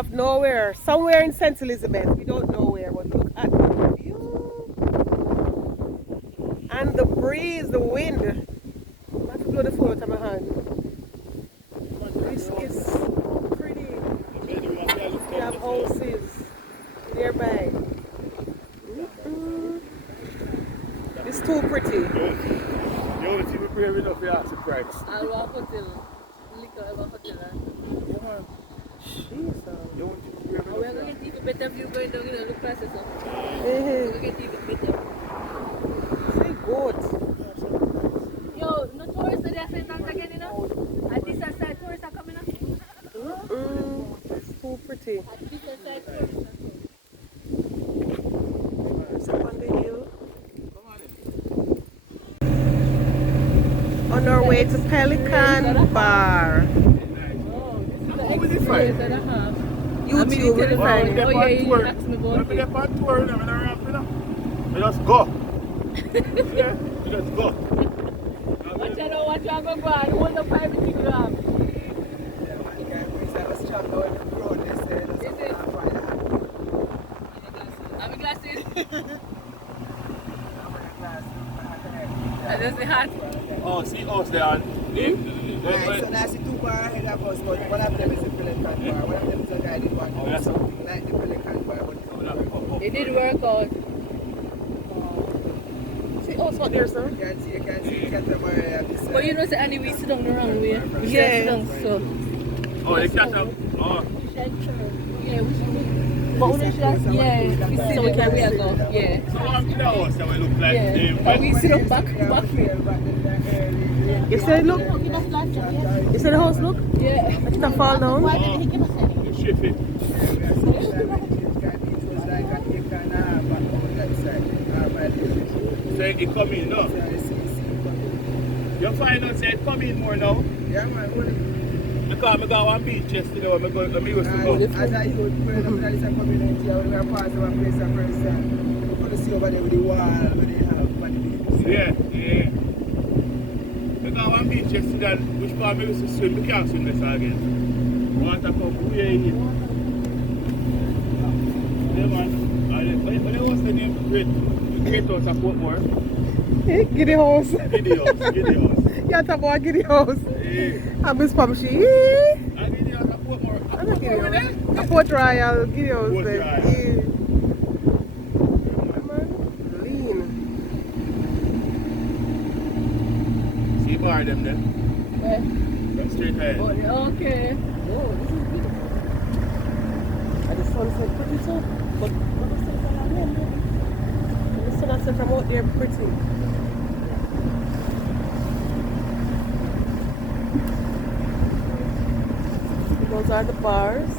of nowhere, somewhere in St. Elizabeth. We don't know where, but look at the view. And the breeze, the wind. I have to blow the phone out of my hand. This is pretty. We have houses nearby. It's too pretty. You only see me brave enough to ask the price. I'll walk until liquor ever hotel. Jesus. You only see me brave enough. We're going to get even better view going down in the prices. We're Mm-hmm. going to get even better. Say good. Yo, no tourists are there saying that again, you know? At this side, tourists are coming up. It's too pretty. At this side, tourists are coming. It's up on the hill. On our way to Pelican Bar. Oh, this is the experience that I have. YouTube will find it. Oh, yeah, you asked me about it. I'm on tour, I'm not ramp, you know. We just go. Yeah, we just go. Watch out, watch out, go on. Hold the private thing you have. Have glasses? And that's the hat. Oh, see us there. So that's the two bar ahead of us, but one of them is the Pelican Bar. One of them is a guided one. Oh, that's something like the Pelican Bar. It did work out. See us what there, sir? You can see Catamaran. But you know, say, Annie, we sit down the wrong way. We Yeah. sit down, so. Oh, they catch up. Oh. Yeah, we should. But we should have, yeah, we see so we can we go. Yeah. So I'm in the house that we look like Yeah. them. But we sit up back. You said look? You said the house look? Yeah. It's not fall down? You shift it. Say it come in now. You find out say it come in more now? Yeah, man. Because I got one beach yesterday when I used to go. As I go, when I'm community, I will pass over place at first time. I'm going to see over there with the wall where they have beach. Yeah, yeah. I got one beach yesterday which part I used to swim. We can't swim this again. Water come way in. Yeah, man. When I was the name Great House of Portmore. Giddy house. Giddy house. You talk about Giddy house. Yeah. I'm Miss Papa. I Giddy house of Portmore. I'm not Giddy house. A Port Royal Giddy house. Port there. Royal. Yeah. Lean. See bar them there. Yeah. From straight ahead. Oh, okay. Oh, this is beautiful. And the sunset pretty too. But what the sunset on them? The sunset from out there pretty. Those are the bars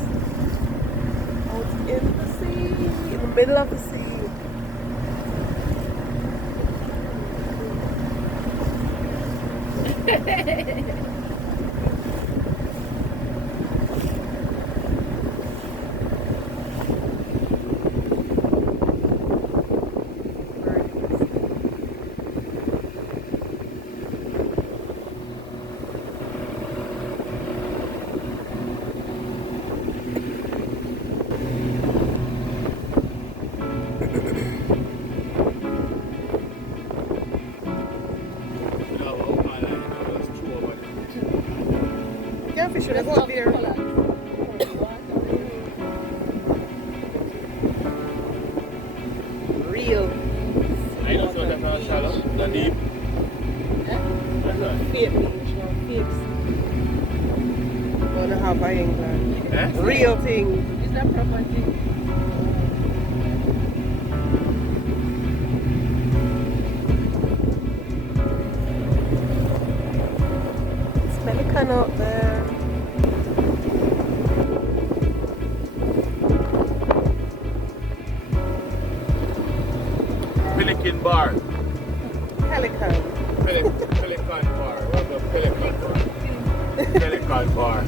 out in the sea, in the middle of the sea. Yeah, fish should have go up there. Real. I know so that's not shallow. That deep. Fake beach, no fakes. Gonna have by England. Eh? Real thing. Is that property? It's Pelican out there. Pelican Bar. Pelican. Pelican Bar. What's the Pelican Bar? Pelican Bar.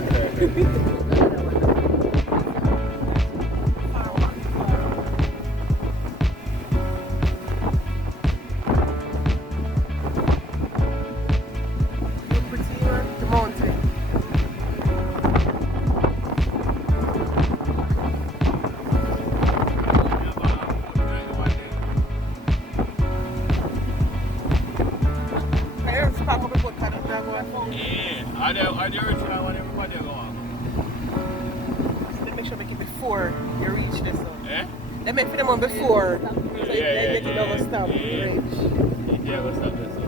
The mountain. Yeah, are the original one everybody go on? So they make sure make it before you reach this one. Eh? They make them on before. So Yeah, they never stop. yeah. Reach. Yeah, go stop this one.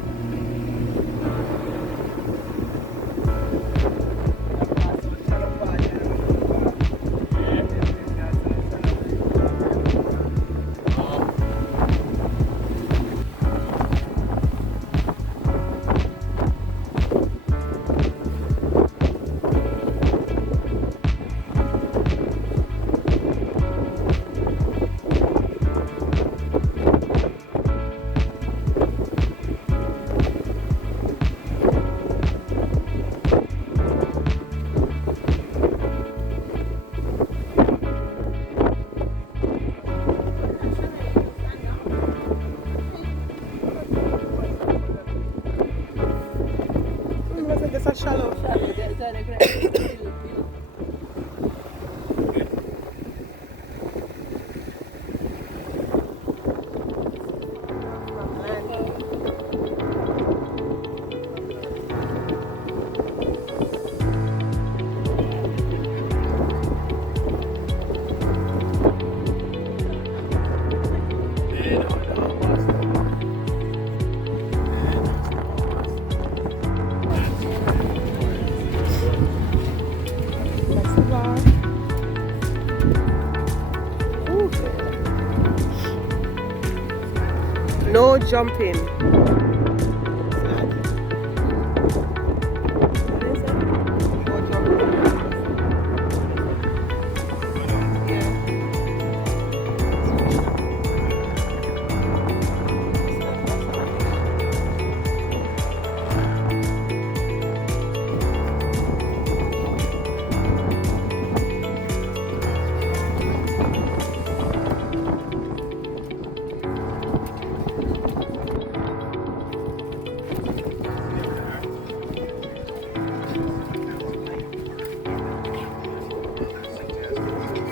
It's a shallow. That's the bar. Ooh. No jumping. No jumping. Yeah.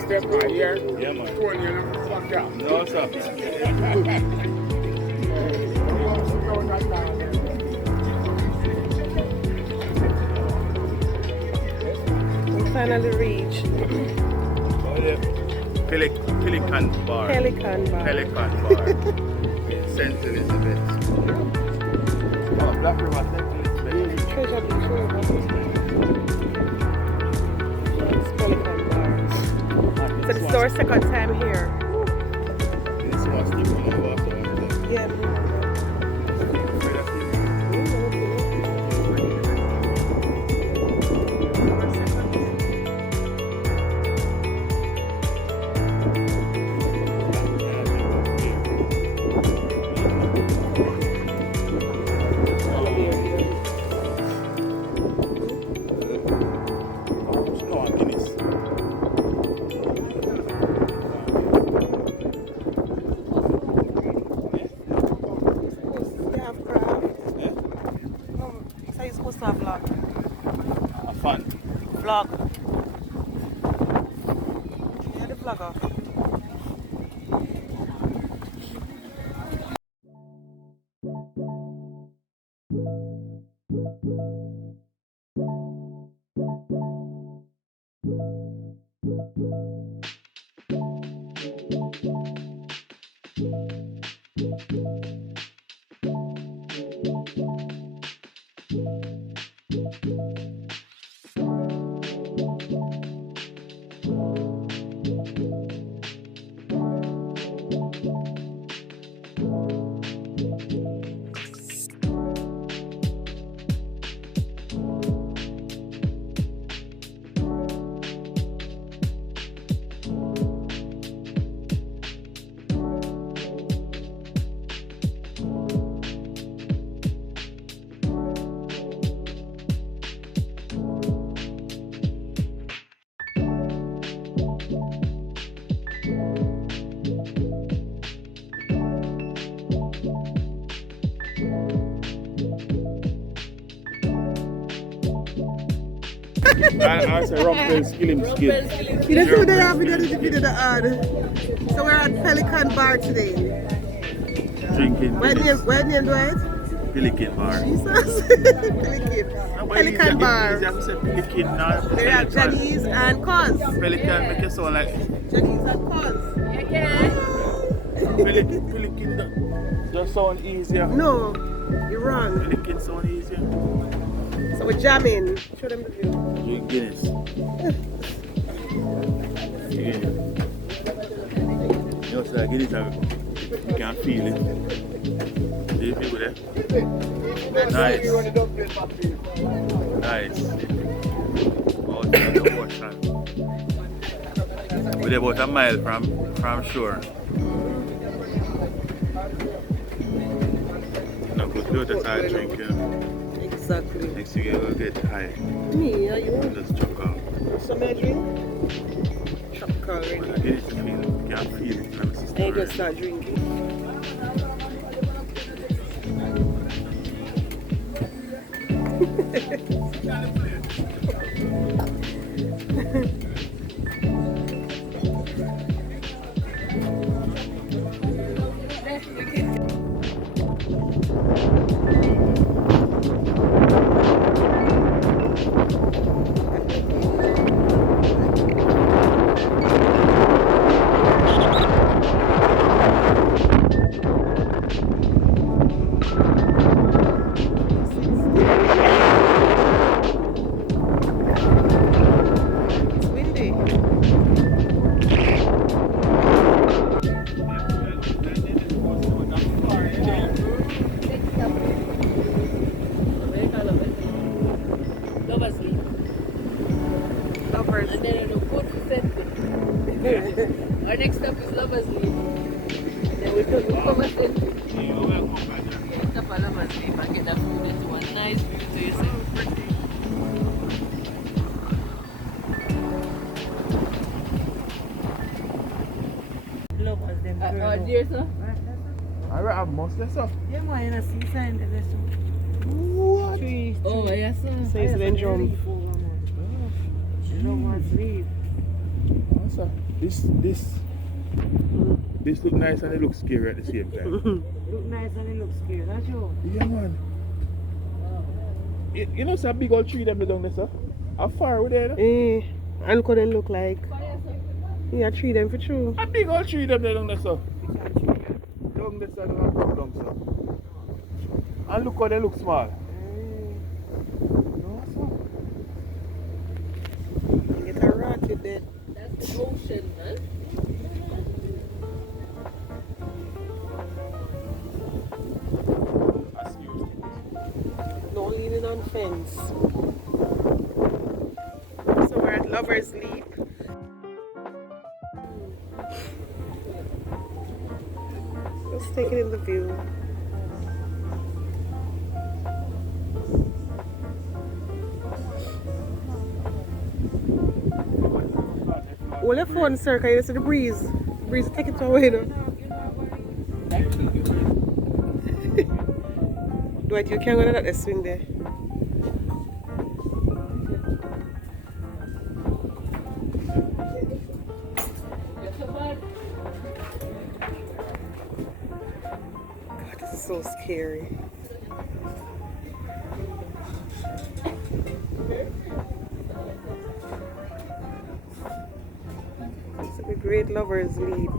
Step right here. Yeah, man. Go on here and fuck up. No, sir. We finally reached Oh, yeah. Pelican Bar. Pelican Bar. Pelican Bar. In St. Elizabeth. Oh, Black River St. Elizabeth. Treasure Beach Road. It's Pelican Bar. So this is our second time here. This must be one of us. Yeah. They have crab. So you're supposed to have vlog. Fun. Vlog. Yeah, the vlogger. I say Rumpel Skilling Skin. You know who they have in the video the ad. So we're at Pelican Bar today. Drinking. Where name Dwight? Pelican Bar. Jesus. Pelican Bar. Easy, I say Pelican now. They have Janice and Cuz. Pelican make it sound like Janice and Cuz. Yeah. Pelican just sound easier. No, you're wrong. Pelican sound easier. So we're jamming. Show them the view. Drink Guinness. Yeah. You know, so Guinness, you can feel it. Do you feel it? Nice. Nice. Out in the ocean. We're about a mile from shore. No good water to drink, you know. Exactly. Next thing you will get high. Me, are you? Just chuck out. Some drink? Chuck already. But I get it to feel it. You can feel it from the system. And you just start drinking. And then it'll go to Central. Our next stop is Lovers Leap. Then we come at Central. Stop at Lovers Leap and get that food into one nice view to yourself. Lovers them Oh, dear sir. I have most of stuff. Yeah, man, you see sign that there's some What? trees. Oh, yes sir. Says then jump. Lovers leave. Answer. This look nice and it looks scary at the same time. Look nice and it looks scary, not you? Yeah, man. You know, it's a big old tree them down there, sir. How far are we there? Eh, and look what they look like. Yeah, treat them for true. A big old tree them down there, sir. Down there, sir, don't come down, sir. And look how they look small. No, sir. Get a rocket there. That's the ocean, man. No leaning on fence. So we're at Lover's Leap. Let's take it in the view. Well, your phone, sir, can you see the breeze? The breeze take it away now. Dwight, you can't go to that swing there. God, this is so scary. It's a great Lover's Leap.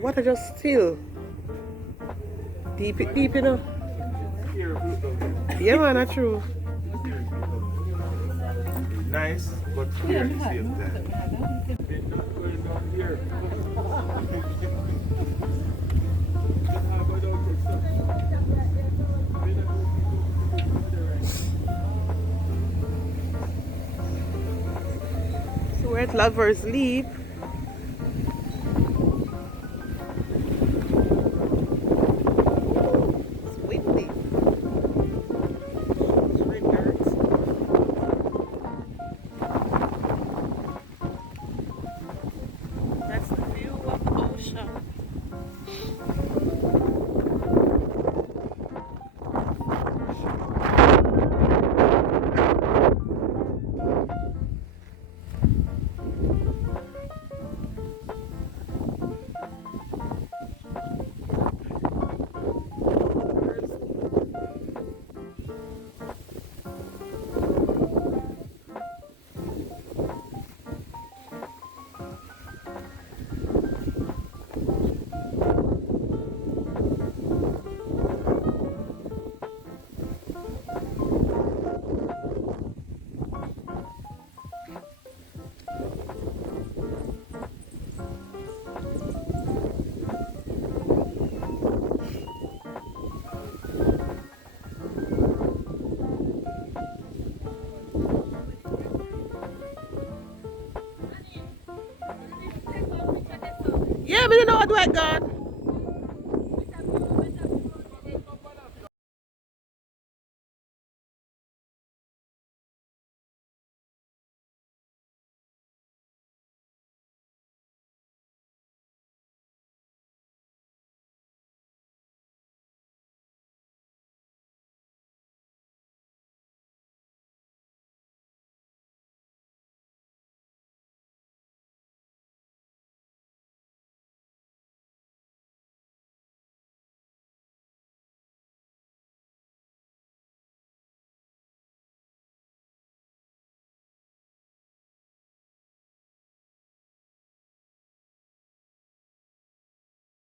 Water just still. Deep, you know. Yeah, man, that's true. Nice, but here at the same time. So we're at Lover's Leap. It's windy. It's really hurts. That's the view of the ocean. me know what do I got.